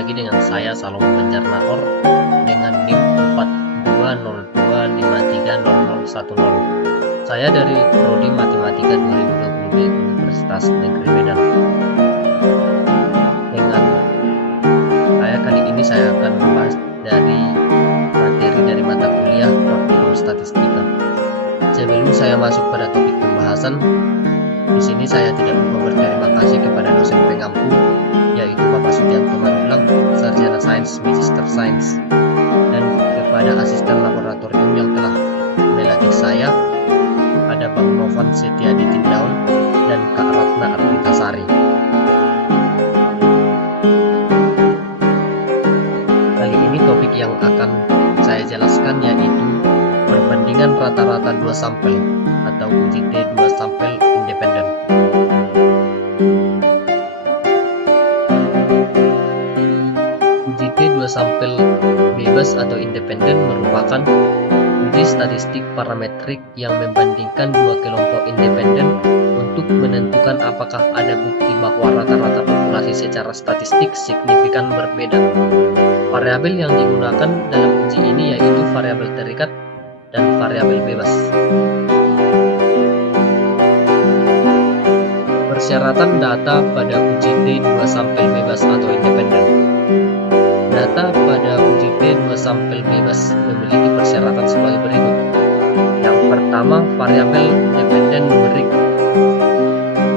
lagi dengan saya Salomon Banjarnaor dengan NIM 4202530010. Saya dari Prodi Matematika 2020 di Universitas Negeri Medan. Dengan saya kali ini saya akan membahas dari materi dari mata kuliah Praktikum Statistika. Sebelum saya masuk pada topik pembahasan, di sini saya tidak lupa berterima kasih kepada dosen pengampu, yaitu Bapak Sugianto Manulang, Sarjana Sains Magister Sains, dan kepada asisten laboratorium yang telah melatih saya, ada Bang Novan Setiadi Tindaun dan Kak Ratna Arvitasari. Kali ini topik yang akan saya jelaskan yaitu perbandingan rata-rata 2 sampel atau UJT 2 sampel independen. UJT 2 sampel bebas atau independen merupakan uji statistik parametrik yang membandingkan 2 kelompok independen untuk menentukan apakah ada bukti bahwa rata-rata populasi secara statistik signifikan berbeda. Variabel yang digunakan dalam uji ini yaitu variabel terikat dan variabel bebas. Persyaratan data pada UJT 2 sampel bebas atau independen. Data pada UJT 2 sampel bebas memiliki persyaratan sebagai berikut. Yang pertama, variabel independen numerik.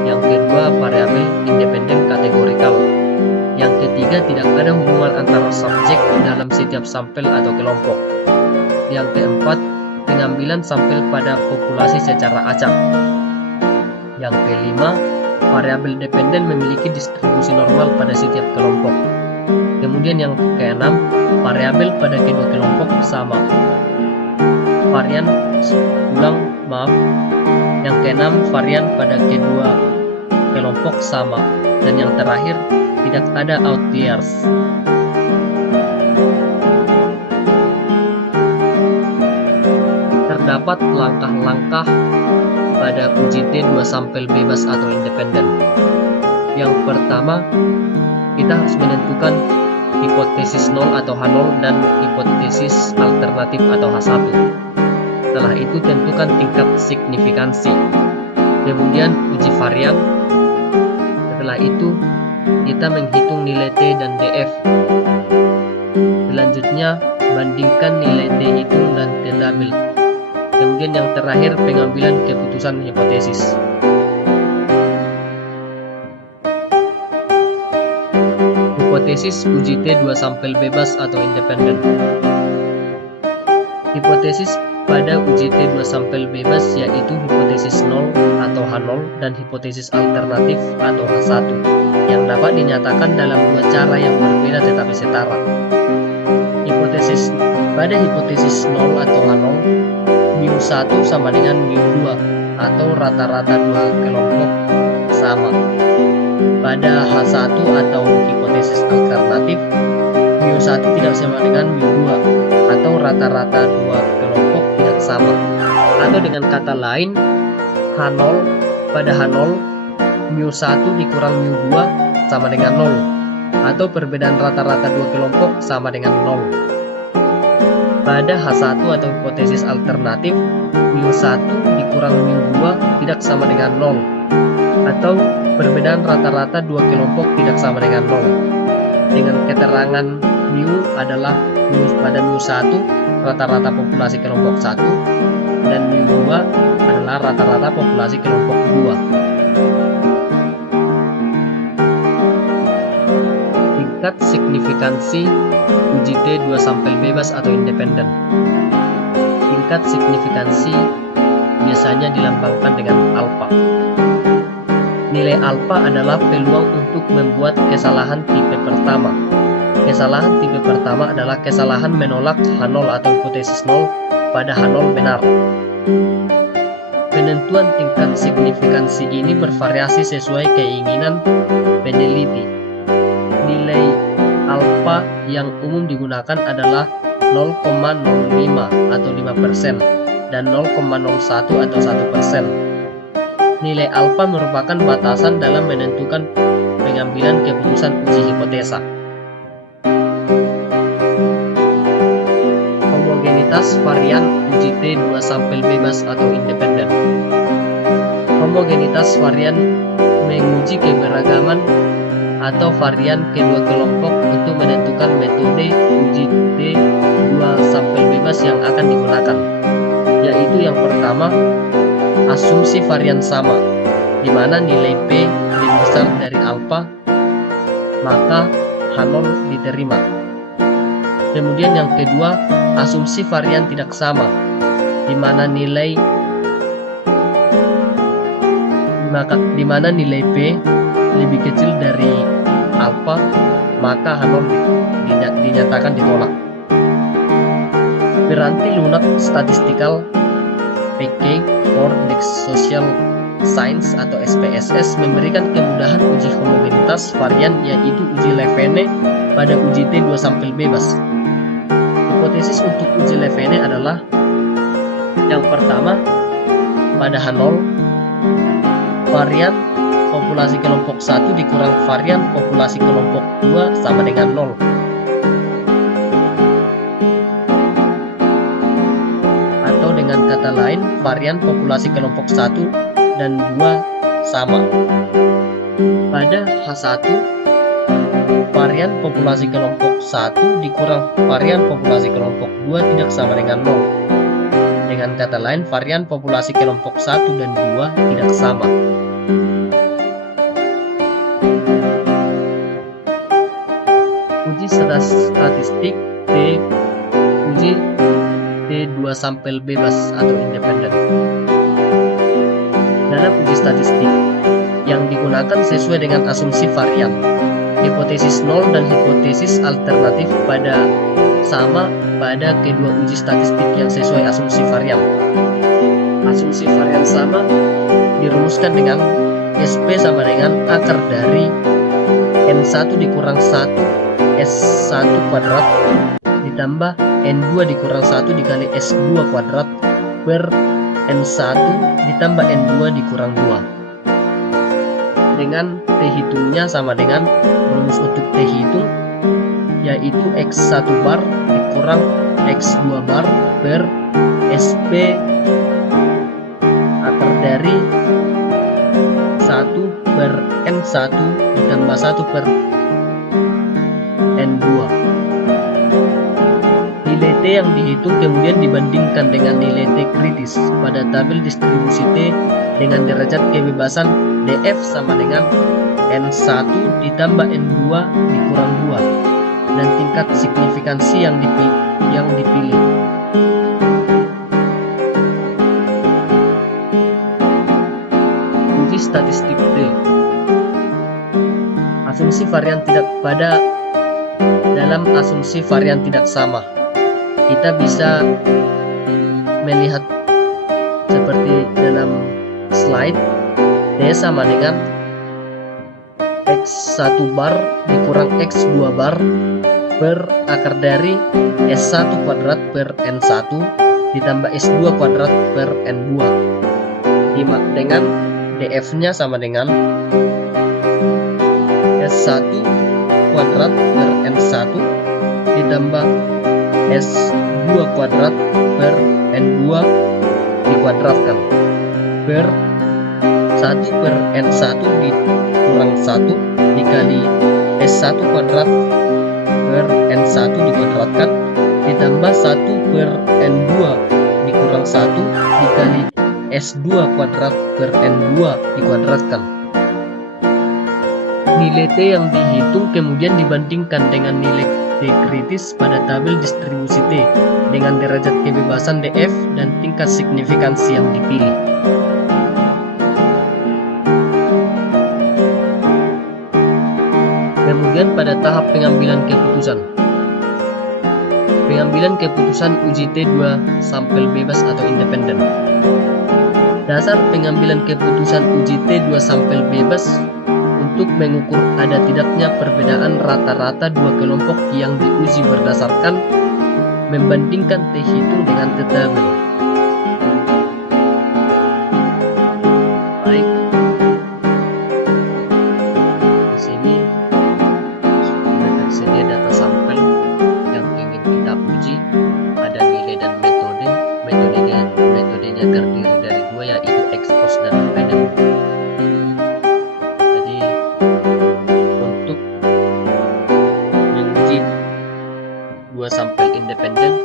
Yang kedua, variabel independen kategorikal. Yang ketiga, tidak ada hubungan antara subjek dalam setiap sampel atau kelompok. Yang keempat, pengambilan sampel pada populasi secara acak. Yang kelima, variabel dependen memiliki distribusi normal pada setiap kelompok. Kemudian yang keenam, variabel pada kedua kelompok sama. Yang keenam, varian pada kedua kelompok sama. Dan yang terakhir, tidak ada outliers. Terdapat langkah-langkah pada UJT 2 sampel bebas atau independen. Yang pertama, kita harus menentukan hipotesis 0 atau H0 dan hipotesis alternatif atau H1. Setelah itu tentukan tingkat signifikansi. Kemudian uji varian. Setelah itu kita menghitung nilai T dan DF. Selanjutnya bandingkan nilai T hitung dan T tabel. Kemudian yang terakhir pengambilan keputusan hipotesis. Hipotesis UJT 2 sampel bebas atau independen. Hipotesis pada UJT 2 sampel bebas yaitu hipotesis 0 atau H0 dan hipotesis alternatif atau H1 yang dapat dinyatakan dalam 2 cara yang berbeda tetapi setara. Pada hipotesis 0 atau H0, μ1 sama dengan μ2 atau rata-rata 2 kelompok sama. Pada H1 atau hipotesis alternatif, μ1 tidak sama dengan μ2 atau rata-rata 2 kelompok tidak sama. Atau dengan kata lain, H0 pada H0, μ1 dikurang μ2 sama dengan 0 atau perbedaan rata-rata 2 kelompok sama dengan 0. Pada H1 atau hipotesis alternatif, μ1 dikurang μ2 tidak sama dengan 0 atau perbedaan rata-rata 2 kelompok tidak sama dengan 0. Dengan keterangan μ adalah pada μ1 rata-rata populasi kelompok 1 dan μ2 adalah rata-rata populasi kelompok 2. Tingkat signifikansi UJT 2 sampel bebas atau independen. Tingkat signifikansi biasanya dilambangkan dengan alfa. Nilai alfa adalah peluang untuk membuat kesalahan tipe pertama. Kesalahan tipe pertama adalah kesalahan menolak H0 atau hipotesis 0 pada H0 benar. Penentuan tingkat signifikansi ini bervariasi sesuai keinginan peneliti. Nilai alfa yang umum digunakan adalah 0,05 atau 5% dan 0,01 atau 1%. Nilai alfa merupakan batasan dalam menentukan pengambilan keputusan uji hipotesa. homogenitas varian uji T dua sampel bebas atau independen. Homogenitas varian menguji keberagaman atau varian kedua kelompok untuk menentukan metode uji T dua sampel bebas yang akan digunakan, yaitu yang pertama, asumsi varian sama, di mana nilai P lebih besar dari alfa, maka H0 diterima. Kemudian yang kedua, asumsi varian tidak sama, di mana nilai P lebih kecil dari alfa, maka H0 dinyatakan ditolak. Berarti lunak statistikal PK for the Social Science atau SPSS memberikan kemudahan uji homogenitas varian, yaitu uji Levene pada uji T dua sampel bebas. Hipotesis untuk uji Levene adalah yang pertama, pada H0 varian populasi kelompok 1 dikurang varian populasi kelompok 2 sama dengan 0. Atau dengan kata lain, varian populasi kelompok 1 dan 2 sama. Pada H1, varian populasi kelompok 1 dikurang varian populasi kelompok 2 tidak sama dengan 0. Dengan kata lain, varian populasi kelompok 1 dan 2 tidak sama. Uji statistik uji T2 sampel bebas atau independen. Dalam uji statistik yang digunakan sesuai dengan asumsi varian, hipotesis 0 dan hipotesis alternatif pada kedua uji statistik yang sesuai asumsi varian. Asumsi varian sama dirumuskan dengan SP sama dengan akar dari N1 dikurang 1 S1 kuadrat ditambah N2 dikurang 1 dikali S2 kuadrat per N1 ditambah N2 dikurang 2. Dengan T hitungnya sama dengan rumus untuk T hitung, yaitu X1 bar dikurang X2 bar per SP akar dari 1 per N1 ditambah 1 per N2. Nilai T yang dihitung kemudian dibandingkan dengan nilai T kritis pada tabel distribusi T dengan derajat kebebasan DF sama dengan N1 ditambah N2 dikurang 2 dan tingkat signifikansi yang dipilih. Uji statistik T. Asumsi varian tidak pada dalam asumsi varian tidak sama, kita bisa melihat seperti dalam slide, T sama dengan X1 bar dikurang X2 bar per akar dari S1 kuadrat per N1 ditambah S2 kuadrat per N2 dengan DF-nya sama dengan S1 kuadrat per N1 ditambah S2 kuadrat per N2 dikuadratkan per 1 per N1 dikurang 1 dikali S1 kuadrat per N1 dikuadratkan ditambah 1 per N2 dikurang 1 dikali S2 kuadrat per N2 dikuadratkan. Nilai T yang dihitung kemudian dibandingkan dengan nilai T kritis pada tabel distribusi T dengan derajat kebebasan DF dan tingkat signifikansi yang dipilih. Kemudian pada tahap pengambilan keputusan. Pengambilan keputusan uji T2 sampel bebas atau independen. Dasar pengambilan keputusan uji T2 sampel bebas untuk mengukur ada tidaknya perbedaan rata-rata dua kelompok yang diuji berdasarkan membandingkan T hitung dengan T tabel. Baik, di sini sudah tersedia data sampel yang ingin kita uji, ada nilai dan metode. hanya terdiri dari dua, yaitu expose dan penemu. Jadi untuk menguji dua sampel independen,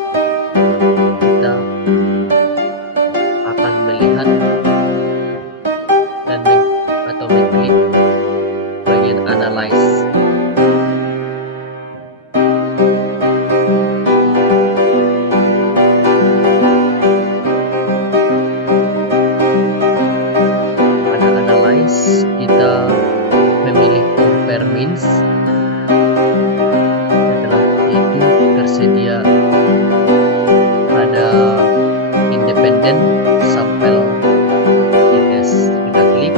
kita akan melihat dan mengklik bagian analyze. Kita memilih compare means. Setelah itu tersedia ada independen sampel tes. Kita klik,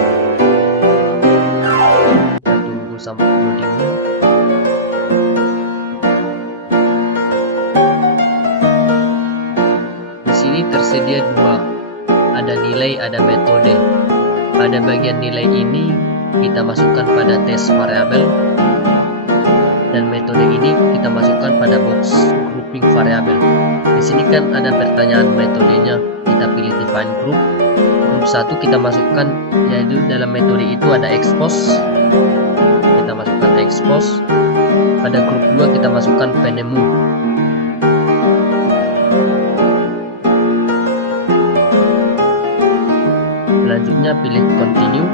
kita tunggu sampai loadingnya. Di sini tersedia dua, ada nilai, ada metode. Pada bagian nilai ini kita masukkan pada tes variabel, dan metode ini kita masukkan pada box grouping variabel. Di sini kan ada pertanyaan metodenya, kita pilih define group. Grup 1 kita masukkan, yaitu dalam metode itu ada expose, kita masukkan expose. Pada grup 2 kita masukkan penemu. Selanjutnya pilih continue,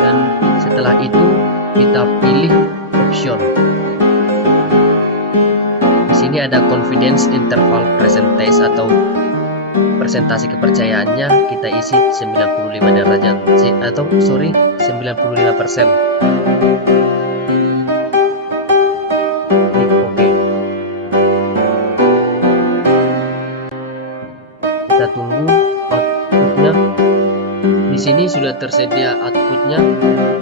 dan setelah itu kita pilih option. Di sini ada confidence interval percentage atau persentase kepercayaannya, kita isi 95 derajat atau 95%. Klik OK. Kita tunggu outputnya. Di sini sudah tersedia outputnya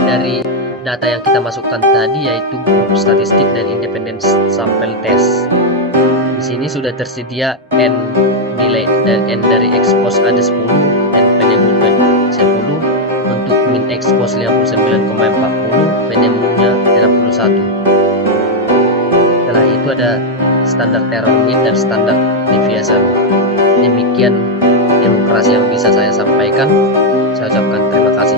dari data yang kita masukkan tadi, yaitu grup statistik dan independent sampel test. Di sini sudah tersedia n nilai, dan n dari expose ada 10 dan penemu 10. Untuk min expose 59,40, penemunya 61. Setelah itu ada standar error mean dan standar deviation. Demikian demokrasi yang bisa saya sampaikan. Saya ucapkan terima kasih.